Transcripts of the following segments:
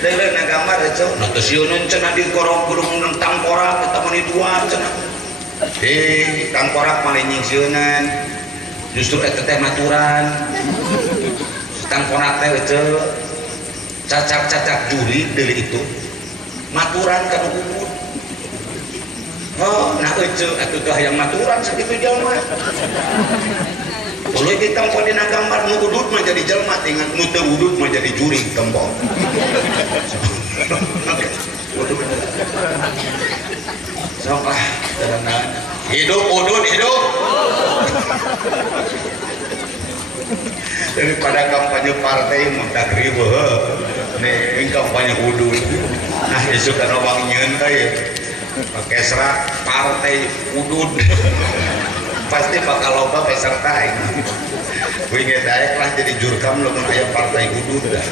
Leuleuh na gambar itu nu teu sieun cenah di korong gunung tangkorak eta mah diduan cenah tangkorak mah nyingsieunan justru eta teh maturan tangkorak teh teu cacak-cacak juri deui itu maturan ka nu umur oh nah euceul atuh teh hayang maturan sakitu jalma ulah ditampo dina gambar nu udud mah jadi jalma tinggal nu teu udud mah jadi juri tembok sok ah terang hidup udud hidup daripada kampanye partai muntah riweuh nih kampanye udud ah esuk kana wangieun teh pakai serat partai udud pasti bakal loba peserta ini winge daek lah jadi jurkam lamun aya partai udud dah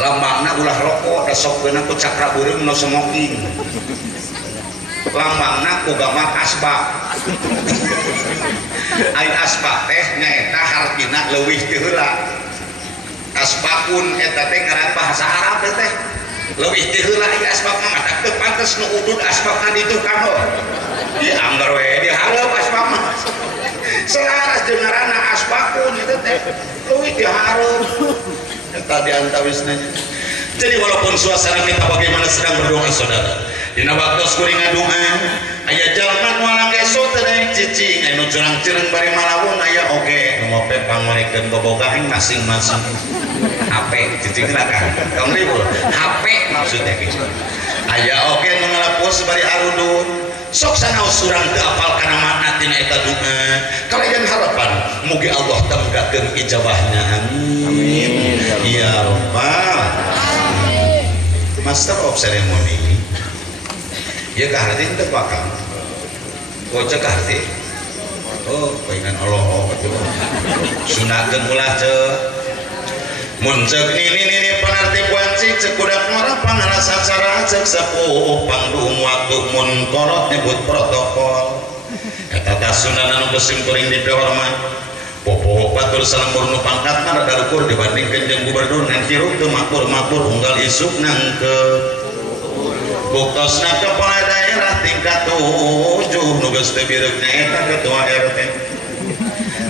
lambangna ulah rokok da sokkeuna ku cakra beureum nu smoking lambangna ku gambar asbak ai asbak teh nyaeta hartina leuwih teu heula asbakun eta teh ngaran bahasa Arab teh leuwih teu heula ieu asbak mah matak teu pantes nu udud asbakna ditukang dianggar we dihareup asbak mah selaras jeung ngaranna asbakun itu teh leuwih dihareup eta diantawisna. Jadi walaupun suasana kita bagaimana sedang berdoa saudara dina waktos kuring ngadoa aya jalma nu alang esot teh daek cicing anu curang-curang bari malawun aya oge nu mope pangorikeun bobogahan masing-masing HP cicingna kan tong ribul HP maksudnya kitu aya oge nu ngalepuos bari arudun sok sanaos surang teu apal kana makna tina eta doa kalayan harapan mugi Allah temgakeun ijabahna amin ya rabbal master of ceremony ya kaharti teu bakal kocek kaharti oh paingan Allah betul sunatkeun ulah ceuk mun ceuk nini panarti kuanci ceuk budak marah pangarasa cara ceuk sapuh pangdung waktu mun korot nyebut protokol eta tah sunah anu geus kuring dipihormat popo batur salembur nu pangkatna rada ukur dibandingkeun jeung gubernur ngan hirup teu makmur unggal isuk nangkep buktosna kepala daerah tingkat 7 nu geus teu bireukna eta ketua RT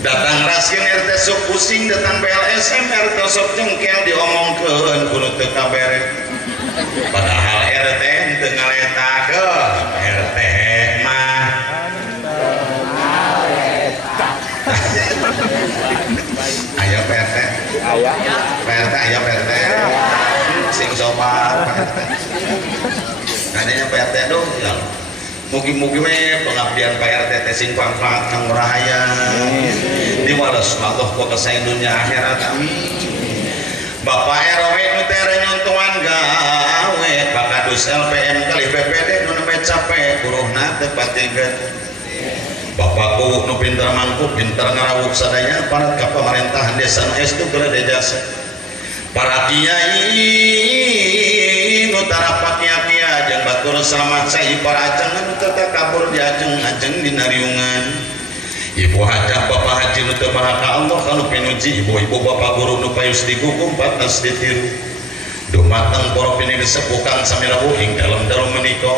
datang raskeun RT sok pusing datang BLSM RT sok jengkel diomongkeun kudu teu kabere padahal RT teu ngaletakeun RT mah aya PRT aya PRT sing sopan adanya PRT aduh ya mugi-mugi we pengabdian PRT teh sing pangkat kang rahaya diwales Allah ku kesaing dunya akhirat amin Bapak RW nu teh nyontoan gawe pakadus LPM kali BPD nu nembe capek buruhna teu patikeun Bapakku nu pinter mangku pinter ngarawuk sadaya parat ka pemerintahan desa nu estu geuleuh jasa para kiai nu tarapak kiai jeung batur selamat sai para ajeng nu teu kabur di ajeng-ajeng dina riungan ibu hajah bapak haji nu teu baha ka Allah kanu pinuji ibu-ibu bapak guru nu payus digugung patnas ditiru dumateng para piniun sepuh kang sami rawuh ing dalem-dalem menika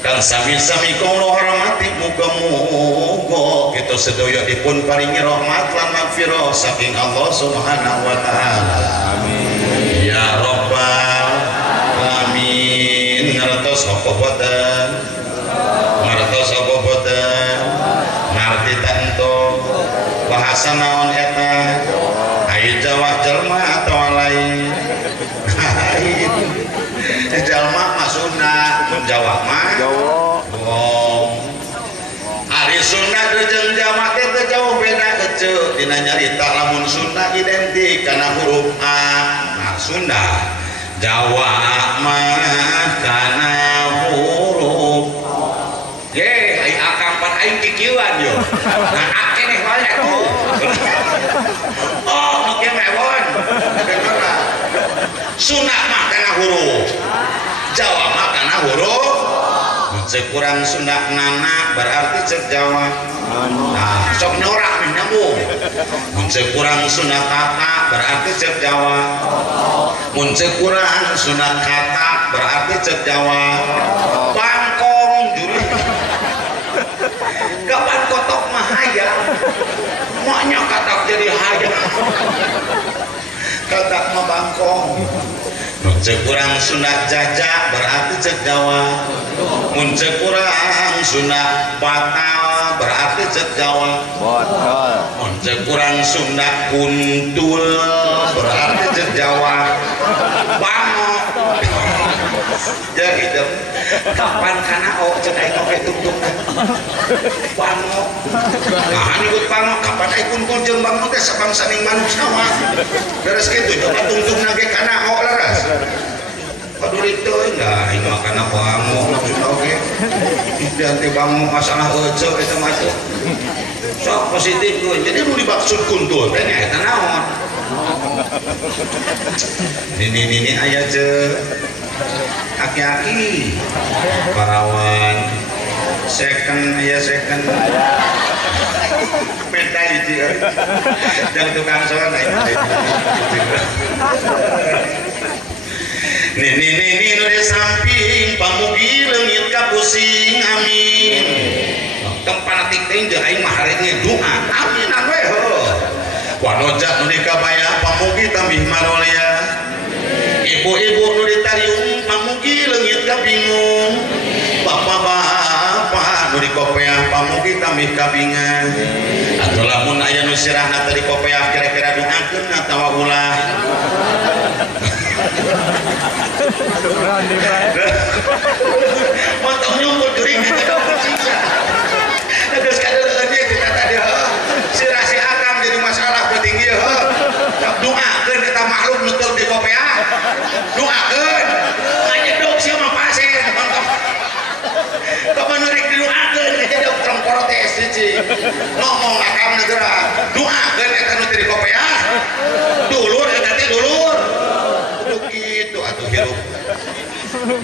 kang sami-sami kula hormati muga-muga kita sedaya dipun paringi rahmat lan magfirah saking Allah Subhanahu wa taala. Amin. Ya rabbal alamin. Ngartos apa boten? Ngartos apa boten? Ngarti ta ento bahasa naon eta? Ai Jawa jelma atau lain? Jalma mah Sunda, mun Jawa mah Jawa. Ari Sunda jeung Jawa teh teu jauh beda keceu. Dina nyarita lamun Sunda identik kana huruf A. Nah Sunda. Jawa mah kana huruf Ye, ai akampan aing kikieuan yo. Nah akeneh wae tuh. Oh, nu kieu mewon. Sunda mah kana huruf Jawa mah kana huruf cek kurang Sunda nana berarti cek Jawa nah sok nyorak nih nyambung cek kurang Sunda kata berarti cek Jawa mun ceuk urang sunat katak berarti ceuk Jawa bangkong juri kapan kotok mah hayang maknya katak jadi hayang katak mah bangkong mun ceuk urang sunat jajak berarti ceuk Jawa mun ceuk urang sunat batal berarti ceuk Jawa botol. mun ceuk urang sunat kuntul berarti ceuk Jawa bangok ya gitu kapan kana cek aing oge tung-tung bangok nah nyebut bangok kapan aing kunkul jeung bangok teh sabangsa ning manuk sama beres kitu coba tungtung ge kana leres padurik teuing lah aing mah kana bangok maksudna oge dan teh bangok masalah euceuk eta mah teh sok positif tuh jadi nu dimaksud kuntul teh eta naon ini aya je aki-aki parawan second aya second beda hiji yang tukang soal nih nu di samping pamugi leungit ka pusing amin tempanatik teh jeung aing mah hareunya doa aminan we heuh wanojak nu dikabaya pamugi tambih manolia ibu-ibu nu ditariung pamugi leungit ka bingung bapak-bapak nu dikopeah pamugi tambih kabingan atuh lamun aya nu sirahna teh dikopeah kira-kira doakeun atawa ulah montong nyumpul geuring ka dokter sisa geus kadeureun ieu kita tadi sirah si akam jadi masalah penting ieu doakeun eta makhluk nu teu dikopeah doakeun ngajedog sia mah pasien mantap kapan rek didoakeun ngajedog trong protes hiji ngomong akam negara doakeun eta nu teu dikopeah dulur eta teh dulur kudu kitu atuh hirup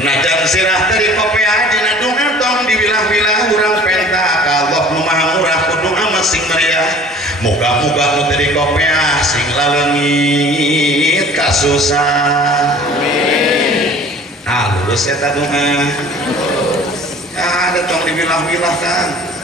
najan sirah teh dikopeah dina doa tong diwilah-wilah urang penta ka Allah nu Maha Murah kudu masing meriah moga-moga nu teu dikopeah sing laleungit kasusah amin lulus eta doa ada tong diwilah-wilah kan